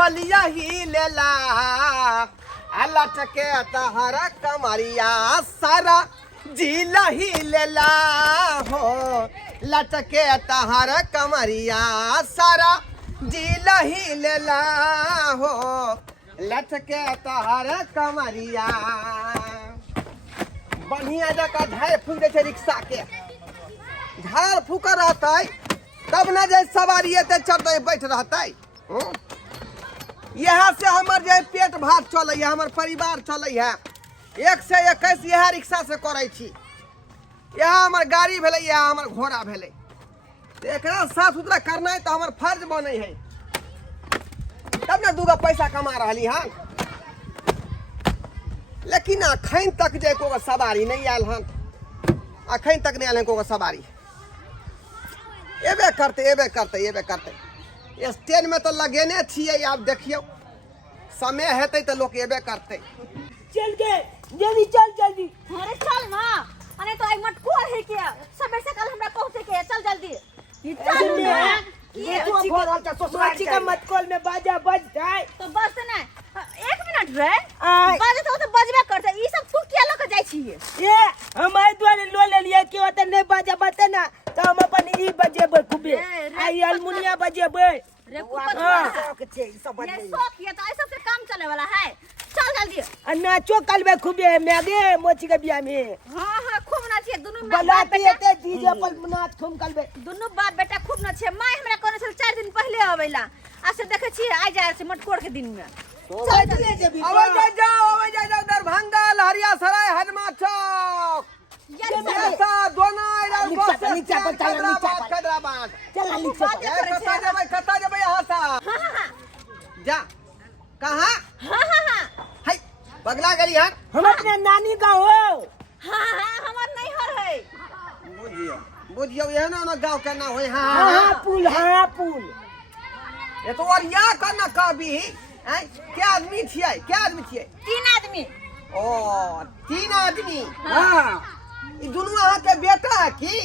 बलिया ही लेला लटके तहरा कमरिया सारा जिला ही लेला हो लटके तहरा कमरिया सारा जिला ही लेला हो लटके तहरा कमरिया बढ़िया जगह झाड़ फूक दे रिक्शा के झाड़ फूक रहता तब न जे सवारी चढ़ते बैठ रहता यहाँ से हमार जो पेट भात चल हमार परिवार चल है 1 से 21 यह रिक्शा से करे छी यहाँ हमार गाड़ी भेले यहाँ हमार घोड़ा भेले एक साफ सुथरा करना है तो हमार फर्ज बने है तब न दूगो पैसा कमा रही हन लेकिन अखन तक जे को सवारी नहीं आयल हन अखन तक नहीं आयल को सवारी एबे करते स्टैंड में तो लगेने छिए आप देखियो समय हेतै तो लोग एबे करते चल के जल्दी चल जल्दी अरे चल ना अरे तो एक मटकोर है क्या समय से कल हमरा पहुंचे के चल जल्दी चल ना ये ससुराल का मतकोल में बाजा बज जाए तो बस ना 1 मिनट रे बाजे तो बजबे करते ई सब तू क्या लग जाय छिए ये हमारे द्वारे लो ले लिया कि होता नहीं बाजा बते ना तो हम अपन ई बजेबे खूबे आई अलमुनिया बजेबे रे शौक छे सब बजे ये शौक ये तो ऐसा से काम चले वाला है चल जल्दी नाचो कलबे खूबे मेगे मोची के बियाह में हां खूब नाचिए दोनों बलाती एते डीजे पर नाच खूब कलबे दोनों बाप बेटा खूब नाचे माय हमरा कोने से 4 दिन पहले आवेला आ से देखे छी आ जाय से मटकोर के दिन में अबे जाओ दरभंगा लहरिया सराय हजमा चौक ऐसा दोना नीचे पर हैदराबाद चल नीचे कता जबे यहां से हां जा कहां हां है पगला गली हन हम अपने नानी का हो हां हमर नहीं हर है बुझियो ये ना गांव के ना होय हां पुल ये तो और या करना कभी हैं क्या आदमी छिए 3 आदमी ओ 3 आदमी हां ई दुनु अहाँ के बेटा है की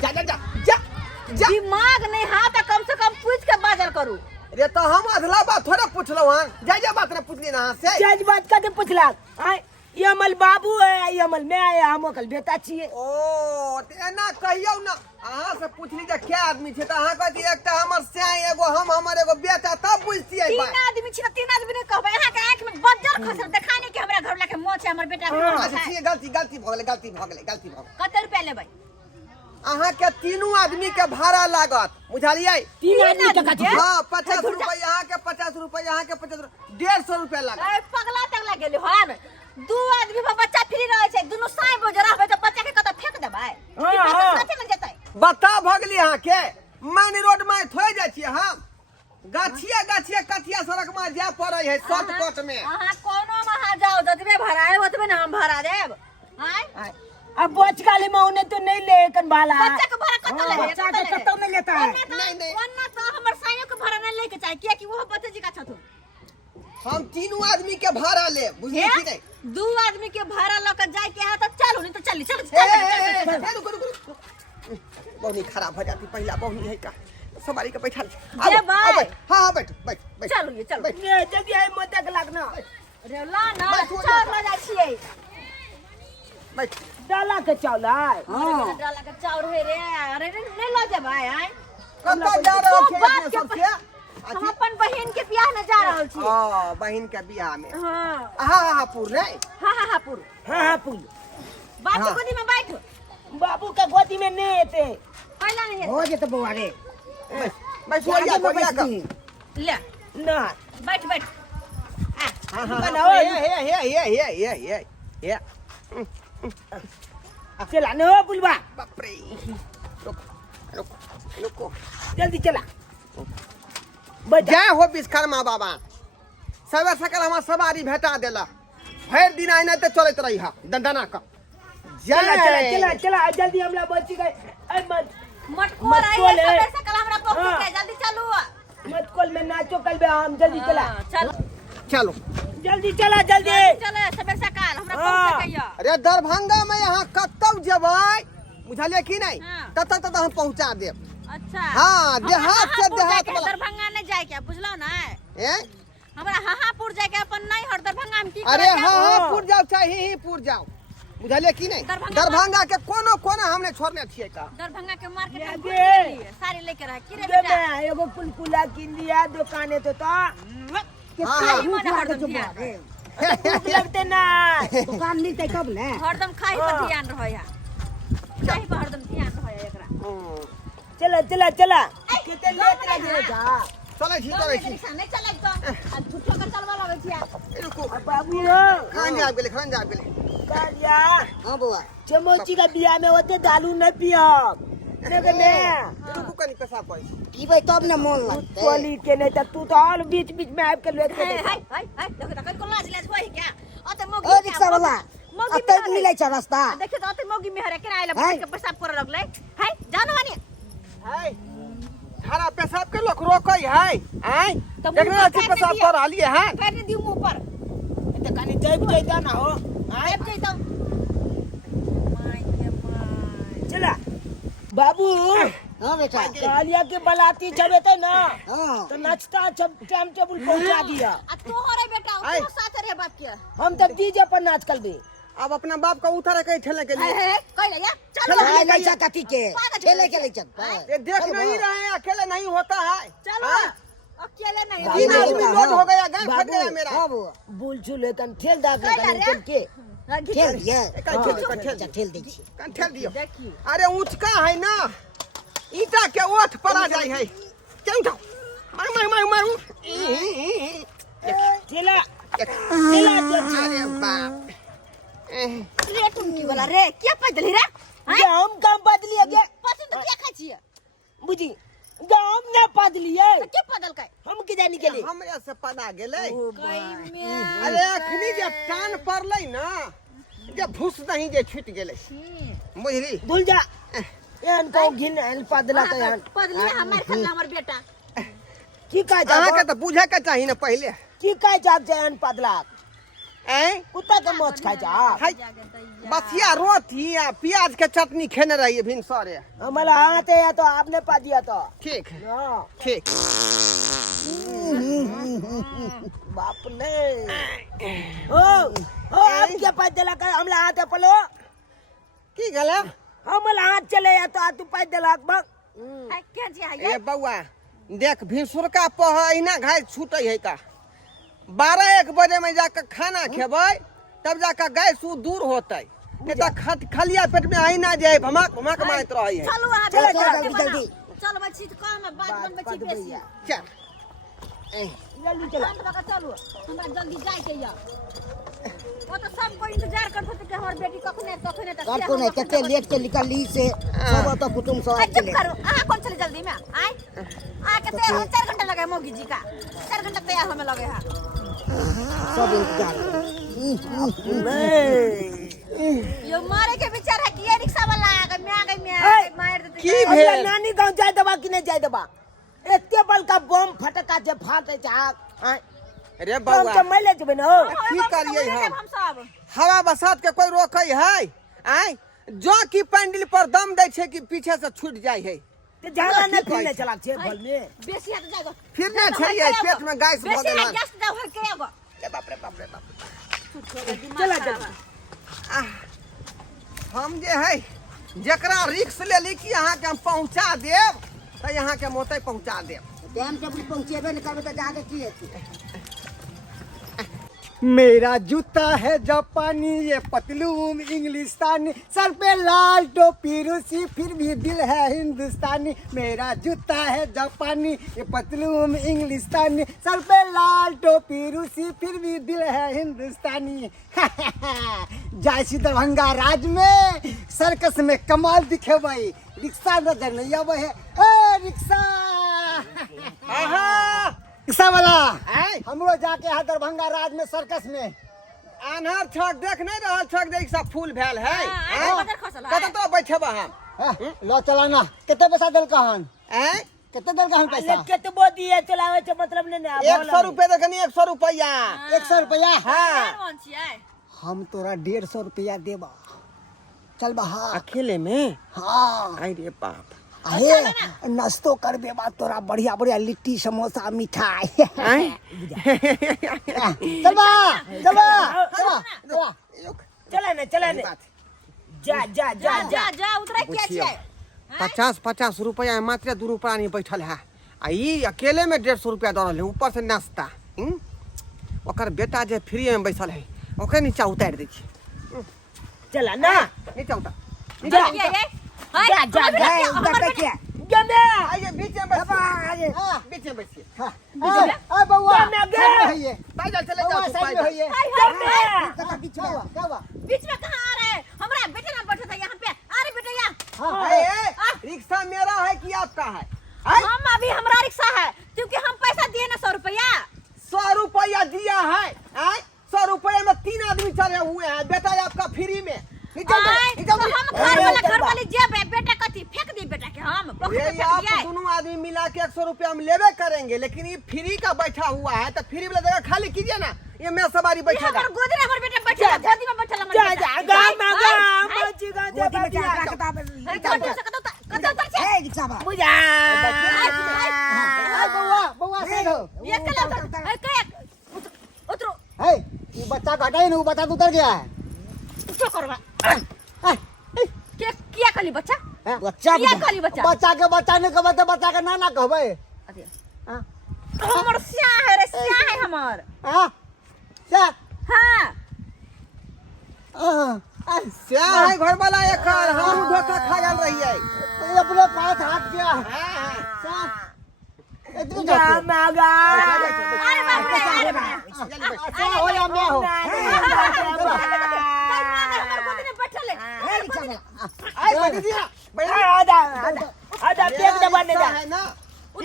जा दिमाग नहीं हां तो कम से कम पूछ के बाजल करू रे तो हम अधला बात थोड़ा पूछलो हन जा बात ने पूछली ना से सच बात का पूछला ये अमल बाबू है ये अमल मैं है हम कल बेटा छिए ओ एना कहियो ना अहाँ से पूछली जे क्या आदमी छै त अहाँ कहती एकटा हमर से एगो हमर एगो बेटा तब बुझतियै 3 आदमी छी 3 आदमी ने कहबै अहाँ के आंख में बज्जर खसल देखाने के हमरा घर लाके मोछ हमर बेटा अच्छा गलती भ गेलै कते रुपया लेबै अहाँ के तीनों आदमी के भाड़ा लागत बुझलियै 3 आदमी के हां 50 रुपया अहाँ के 50 रुपया अहाँ के 50 150 रुपया लागत ए पगला तगला गेले हन 2 आदमी पर बच्चा फ्री रहे छै दुनु साई बोझ रहबै त बच्चा के कत फेंक देबै साथे में जेतै बता भगली अहाँ के मेन रोड में थोइ जाइ छियै हम गाछिया कथिया सड़क में जा पड़ै है शॉर्टकट में अहाँ कोनो में जाओ जतबे भाड़ा है ओतबे ना हम भाड़ा देब हां अब बोच काली में उन्हें तो नहीं लेकन वाला बच्चा के भाड़ा कत ले बच्चा के कतो में लेता है नहीं वरना तो हमर साइयो के भाड़ा नहीं लेके चाहे किया कि वो बच्चे जी का छथु हम तीनों आदमी के भाड़ा ले बुझलियै कि नहीं 2 आदमी के भाड़ा लेकर जाए के है तो चलो नहीं तो चली चल रुको बहुनी खराब हो जाती पहला बहुनी है का सवारी के बैठा ले भाई हां बैठ चलो ये चलो ये जल्दी आई मोटे के लगना रे ला ना चल हो जाय छियै बैठ डाला के चावल है हां डाला के चाउर है रे अरे नहीं लो जा भाई आए कत जा रहल छी अपने सबसे हम अपन बहन के बियाह में जा रहल छी हां बहन के बियाह में हां हां पूर नहीं हां पूर हां पुल बाप के गोदी में बैठ बाबू का गोदी में नहीं आते पहला नहीं हो जे तो बुआ रे मैं सो जा बढ़िया का ले ना बैठ हां बनाओ ये चला न बुलवा बाप रे रुको जल्दी चला जय हो विश्वकर्मा बाबा सवेर सकल हमार सवारी भेटा देला भर दिन आइना ते चलत रही हा दंडना का चला जल्दी हमला बची गए मटकोर आई है सवेर सकल हमरा पहुंच के जल्दी चलो मटकोल में नाचो कल बे हम जल्दी चला चलो जल्दी चला जल्दी चलो सवेर सकल हमरा पहुंच के अरे दरभंगा में यहाँ कतौ जेबै बुझलिए कि नहीं तत हम पहुंचा देब अच्छा हाँ देहात से देहात दरभंगा नहीं जाए क्या बुझलो ना हैं? हमरा हाहापुर जाके अपन नहीं हर दरभंगा में की अरे करे हाँ जाओ? हाँ पुर जाओ चाहे ही पुर जाओ बुझलिए कि नहीं दरभंगा दरभंगा के कोनो कोना हमने छोड़ने छिए का दरभंगा के मार्केट में ये घूम दे। लिए साड़ी लेके रह की रे दे बेटा मैं एगो कुलकुला किन दिया दुकाने तो हाँ, खाई मन हरदम ध्यान भूख लगते ना दुकान मिलते कब ने हरदम खाई पर ध्यान रहो या खाई पर हरदम ध्यान रहो या एकरा चला चला चला केते लेत रह जे जा चले छी नहीं चले तो आ झूठो का चलवा लगे छिया रुको बाबू रो खान जा गेले कालिया हां बुआ चमोची का बियाह में होते दारू न पियब ने रुको कनी पेशाब कोई पीबै तब ने मोन लगते टोली के नहीं त तू तो और बीच बीच में आब के लेत हाय के हाय हाय देखो तो को लाज होई क्या अते ओ मोगी रिक्शा वाला मोगी अते मिलै छ रास्ता देखिए तो अते मोगी में हरे के आइला बैठ के पेशाब करे लगले हाय जानो वानी है खाना पेशाब के लोग रोकई है हैं तो देखना अच्छी पेशाब कर आलिए हैं फेर ने दिउ मुंह पर त कनी जइब जइता ना हो आइब जई तो माय के माय चला बाबू हां बेटा कालिया के बलाती चढ़ेते ना हां तो नाचता सब टाइम टेबल पहुंचा दिया आ तू हो रे बेटा आय। तू साथ रे बाप के हम तब डीजे पर नाच कर दे अब अपना बाप का उतारे के ठेले के लिए कह ले या चलो चल ले जा कथी के खेले के ले चल ये देख नहीं रहे हैं अकेले नहीं होता है चलो अकेले नहीं बाबू, तीन आदमी हाँ। लोड हो गया गाय फट बाबू, गया मेरा हां बुआ बुल चुले कन ठेल दा कह ले रे। के खेल ये कन ठेल कन ठेल ठेल दै छी कन ठेल दियो देखिए अरे ऊंचका है ना ईटा के ओठ पर आ जाए है क्यों उठाओ मार ठेला अरे बाप रे तुम की बोला रे क्या पैदल रे ये हम काम बदलिए गे पसंद तो क्या खाई छिए बुझी गाम ना बदलिए तो क्या पैदल का हम के जाने के लिए हमरे से पता गेले कई में अरे अखनी जे टान पड़लै ना जे भूस नहीं जे छूट गेले बुझली भूल जा एहन को घिन एहन पदला के एहन पदली हमार खल्ला हमर बेटा की का जा अहाँ के तो बुझे के चाहिए ना पहले की का जा एहन पदला हैं कुत्ता के मोच खा जा हाय बसिया रोटी आ प्याज के चटनी खेने रहिए भिनसरे हमारा हाथ है या तो आपने पा दिया तो ठीक हाँ, ठीक बाप ने ओ आप क्या पैदल का हमला हाथ है पलो की गले हमला हाथ चले या तो तू पैदल बक है क्या जी है ए बउआ देख भिनसुरका पहना घाय छूटे है का 12-1 बजे में जाकर खाना खेबै तब जाकर गैस उ दूर होते नहीं तो खलिया पेट में आई ना जाए भमक भमक मारत रही है चलो वहां चलो, पे जल्दी, जल्दी। चलो मैं चीज कम है बात बन बची बेसी चल जल्दी चला शांत बका चलो हमरा जल्दी जाए के या वो तो सब कोई इंतजार करत होते कि हमर बेटी कखने तक कर को नहीं कते लेट के निकली से सब तो कुटुंब सब चुप चले करो आ कौन चले जल्दी में आए आ के तैयार हो 4 घंटा लगे मोगी जी का 4 घंटा तैयार होने लगे हां सब इंतजार यो मारे के विचार है कि ये रिक्शा वाला आ गया मैं आ गई ए, मैं मार देते की हमरा भेल नानी गांव जाए दबा कि नहीं जाए दबा एते बल का बम फटका जे फाटे जाक अरे हम बउआ तो मैले जबे न की करिए हम सब हवा बसात के कोई रोकै है आय जो की पैंडल पर दम दे छे कि पीछे से छूट जाए है ते जाना न फिरने चला छे बल में बेसी हाथ जाएगा फिर ना छड़िए पेट में गैस भर बेसी गेल हाथ गैस जाओ है के एगो बाप रे बाप चला चला हम जे है जकरा रिक्स ले ली कि यहाँ के हम पहुँचा देव तो यहाँ के मोते पहुँचा देव टाइम टेबल पहुंचेबे नहीं करबे तो जाके की हेतै मेरा जूता है जापानी ये पतलून इंग्लिस्तानी सर पे लाल टोपी रूसी फिर भी दिल है हिंदुस्तानी मेरा जूता है जापानी ये पतलून इंग्लिस्तानी सर पे लाल टोपी रूसी फिर भी दिल है हिंदुस्तानी जाय छी दरभंगा राज में सर्कस में कमाल दिखे भाई रिक्शा नजर नहीं आवे है ए रिक्शा रिक्शा वाला हमरो जाके यहाँ दरभंगा राज में सर्कस में आन्हर छक देख नहीं रहल छक देख सब फूल भेल है हाँ, बदर खसल है। कत तो बैठब हम लो चलाना कितने पैसा दिल कहन हैं कितने दिल कहन पैसा केतबो दिए चलावे छे मतलब ने 100 रुपए देखनी 100 रुपया 100 रुपया हाँ कौन छियै हम तोरा 150 रुपया देबा चल बहा अकेले में हाँ आई रे बाप अहे नाश्तो करबे बात तोरा बढ़िया बढ़िया लिट्टी समोसा मिठाई चल बा चला ने जा उतरे क्या बुझियो, छै 50 रुपया में मात्र 2 रुपया नहीं बैठल है आ ई अकेले में 150 रुपया दौड़ल है ऊपर से नाश्ता ओकर बेटा जे फ्री में बैठल है ओके नीचा उतार दै छी चला ना नीचा उतार जा ये जा आइए बीच में बैठिए बीच में बैठिए ए बउआ पैदल चले जाओ तू पैदल बीच में कहां आ रहे हैं हमरा बेटे ना बैठा था यहां पे अरे बेटा यहाँ रिक्शा मेरा है कि आपका है हम अभी हमारा रिक्शा है क्योंकि हम पैसा दिए ना 100 रुपया 100 रुपया दिया है 100 रुपये में 3 आदमी चले हुए हैं बेटा आपका फ्री में हम घर वाली जेब है बेटा कथी फेंक दी बेटा के हम ये आप दोनों आदमी मिला के 100 रुपया हम लेवे करेंगे लेकिन ये फ्री का बैठा हुआ है तो फ्री वाला जगह खाली कीजिए ना ये मैं सवारी बैठेगा हमर गोदी में हमर बेटा बैठा गोदी में बैठा हमर ये उतरो ये बच्चा का हटाई ना वो बच्चा तो उतर गया है क्या करवा क्या कली बच्चा बच्चा क्या कली बच्चा बच्चा के बच्चा ने कहबे तो बच्चा के नाना कहबे हमर स्या है रे स्या है हमर हां क्या हां क्या है घर वाला एक हम धोखा खा गल रही है ये अपने पास हाथ गया इतनी अरे बाप रे अरे हो या मैं हो हमर गोदी में बैठल है आई बैठ दिया आधा एक दबा ने जा है ना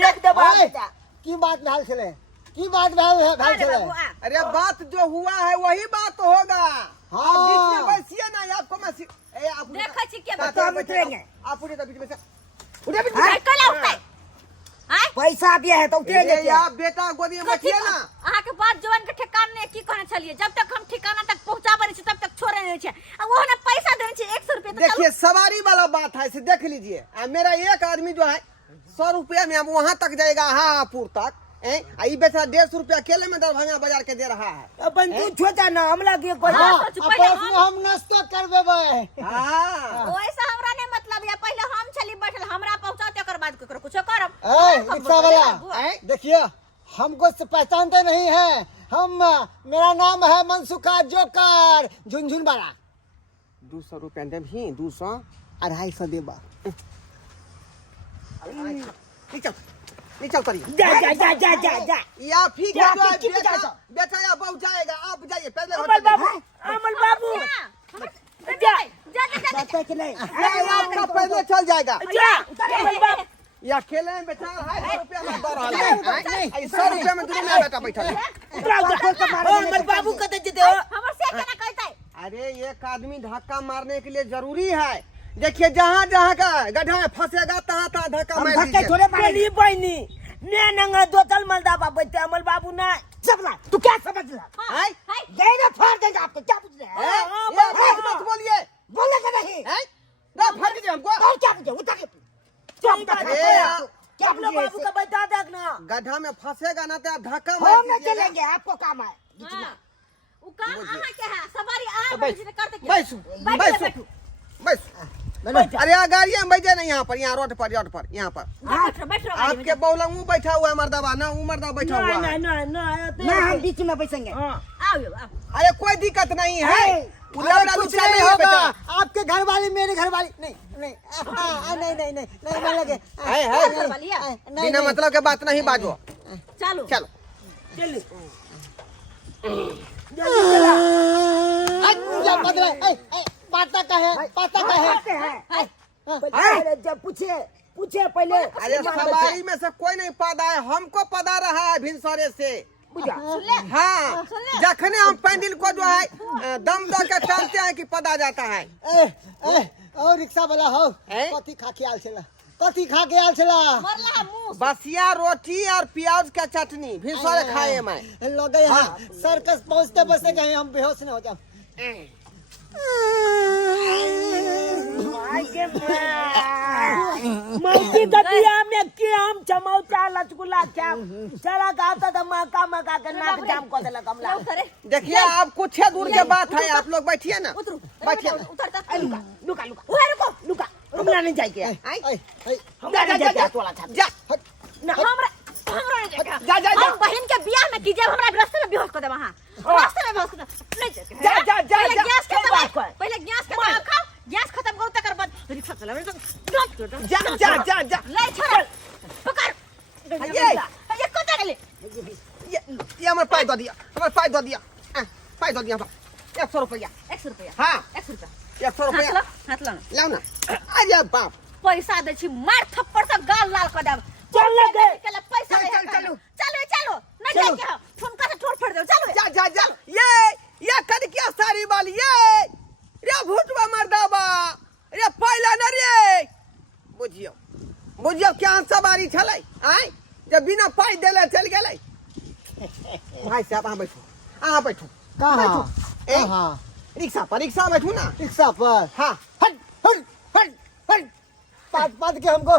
एक दबा की बात भेल छले की बात भेल छले अरे बात जो हुआ है वही बात होगा हाँ। आप बीच में बैठिए ना आपको मैं आप देखा छी के ताते बता उतरेंगे आप उठे बीच में से उठे बीच हां कला उठै हां पैसा दिया है तो उतरेंगे में क्या आप बेटा गोदी में बैठिए ना अहाँ के बात जवान के ठिकाना ने की कहने छलिए जब तक हम ठिकाना तक पहुंचाबे नहीं तब तक छोड़े नहीं छे अब वो ना पैसा देने छे 100 रुपया तो देखिए सवारी वाला बात है इसे देख लीजिए मेरा एक आदमी जो है 100 रुपया में अब वहां तक जाएगा हापुर तक आई बेचा 150 रुपया अकेले में दरभंगा बाजार के दे रहा है अपन तू छोटा ना हमला के पहले हम नाश्ता करबे हाँ वैसा हमरा ने मतलब या पहले हम छली बैठल हमरा पहुंचाते ओकर बाद ककरो कुछ करब रिक्शा वाला देखिए हमको पहचानते नहीं है हम मेरा नाम है मनसुखा जोकर झुनझुन वाला 200 रुपया दे भी 200 250 देबा नीचे उतरिए जा या फिर जा, जो है कितने बेटा जाओ? बेटा या बहु जाएगा आप जाइए पहले अमल बाबू जा बच्चा के नहीं आपका पहले चल जाएगा जा अमल बाबू या अकेले में बेचा है 100 रुपया में दे रहा है 100 रुपया में दूर में बेटा बैठा है अमल बाबू कते जते हो हमर से केना कहतै अरे एक आदमी धक्का मारने के लिए जरूरी है देखिए जहाँ जहाँ का गड्ढा में फंसेगा तहाँ तहाँ धक्का मार धक्के दीजिए थोड़े बनी बनी ने नंगा दोतल मलदा बाबा बैठे अमल बाबू ना सबला तू क्या समझ रहा हैं? गए ना फाड़ देंगे आपको क्या बुझ रहे हैं ये बात मत बोलिए बोलने का नहीं हैं? ना फाड़ दीजिए हमको और क्या बुझे उठा के सही बात ए, है क्या अपने बुझे बाबू का बता देखना गड्ढा में फंसेगा ना तो आप धक्का मार हम न दीजिएगा। चलेंगे आपको काम है उ काम अहाँ के है सवारी आ बैठ, बजे करते के बैठो बैठो बैठो अरे गाड़ियाँ में बैठे नहीं यहाँ पर यहाँ रोड पर यहाँ पर बैठ आपके बौला वो बैठा हुआ है मर्दबा ना वो मर्दा बैठा हुआ है ना हम बीच में बैठेंगे आओ आओ अरे कोई दिक्कत नहीं है अरे कुछ नहीं होगा आपके घर वाली मेरी घर वाली नहीं नहीं लगे बिना मतलब के बात नहीं बाजो चलो चलो चल पाता का है जब पूछे पहले अरे सवारी में से कोई नहीं पदा है हमको पदा रहा है भिनसरे से हाँ जखने हम पैंडल को जो है दम दे के चलते हैं कि पदा जाता है और रिक्शा वाला हो कथी खा के आल छला मरला मुंह बसिया रोटी और प्याज का चटनी भिनसरे खाए मैं लगे यहाँ सर्कस पहुँचते बसते कहीं हम बेहोश न हो जाओ मौसी दतिया में के हम चमौचा लचकुला क्या चला गाता था मका मका के नाक जाम को देला कमला। देखिए आप कुछ दूर के बात है, आप लोग बैठिए ना, बैठिए। लुका लुका लुका लुका लुका हमरा नहीं जाए के हमरा नहीं जाए तोला था जा ना हमरा नहीं जाएगा। जा जा हम बहन के बियाह में कीजिए, हमरा रास्ते में बेहोश कर दे वहां, रास्ते में बेहोश कर दे। नहीं जा जा जा पहले गैस खत्म, पहले गैस खत्म खाओ, गैस खत्म करो तकर बाद रिक्शा चलावे तो जा जा जा जा ले छोड़ पकड़ ये कोता गेले ये हमारे पाई दो दिया, हमारे पाई दो दिया, पाई दो दिया 100 रुपया। 100 रुपया? हाँ 100 रुपया 100 रुपया हाथ ला लाओ ना। अरे बाप पैसा दे छी, मार थप्पड़ से गाल लाल कर देब। चल लगे चल पैसा चल, चल, चलो। चलो चलो नहीं जाए के ठुमका से ठोड़ फोड़ दो। चलो जा जा जा ये कनकिया सारी वाली रे भूटवा मर्दाबा रे पहला न रे बुझियो बुझियो क्या सवारी छलै आय जब बिना पाई देले चल गेलै। भाई साहब अहाँ बैठू कहाँ ए, कहाँ रिक्शा बैठू ना। रिक्शा पर हाँ हट हट हट हट पाद पाद के हमको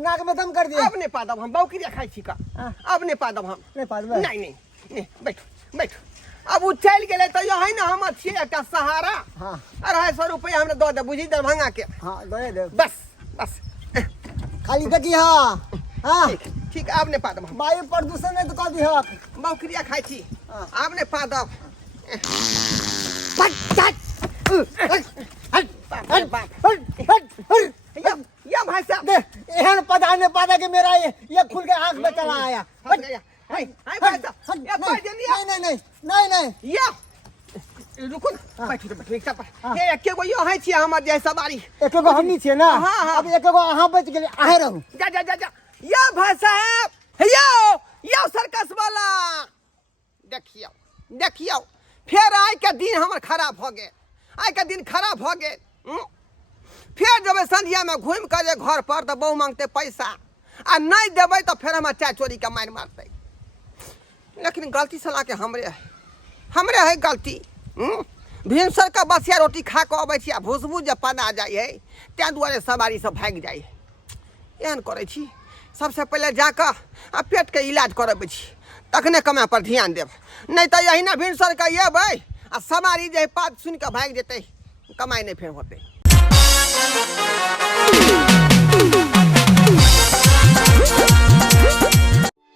नाक में दम कर दिया। अब नहीं पादब हम बौकरिया खाई छी का, अब नहीं पादब हम। नहीं पादब नहीं बैठू बैठू। अब उ चल गेले तो यो है ना हम छिए एकटा सहारा। हाँ 250 रुपया हमने दो दे बुझी दरभंगा के। हाँ दे दे बस बस खाली देखी हाँ हाँ ठीक अब नहीं पादब हम वायु प्रदूषण है तो कह दी हाँ बौकरिया खाई छी अब नहीं पादब। या भाई साहब एहन पता नहीं पाता कि मेरा ये खुल के आंख में चला आया। हाय भाई साहब ये पाई दे दिया। नहीं नहीं नहीं नहीं या रुको ना बैठू तो बैठू रिक्शा पर ये एके गो यो है छी हमर जैसा बारी एक को हमनी छे ना। हाँ, हाँ। अब एक को अहाँ बच गेले आहे रहू। जा जा जा जा या भाई साहब यो सर्कस वाला देखियो देखियो फिर आइ के दिन हमर खराब भ गेल, आइ के दिन खराब भ गेल। फिर जब संध्या में घूम कर जे घर पर तो बहु मांगते पैसा आ नहीं देबै तो फिर हमार चाय चोरी के मार मारते। लेकिन गलती सला के हमरे है गलती। भिनसर का बसिया रोटी खा के अबै छी आ भुसबू जे पना जाइ है तैं दुआरे सवारी सब भागि जाइ है। एहन करै छी सबसे पहले जाकर आ पेट के इलाज करबै छी तखने कमाए पर ध्यान देब, नहीं तो यही ना भिनसर के अबै आ सवारी जे बात सुन के भागि जेतै, कमाई नहीं फिर होतै।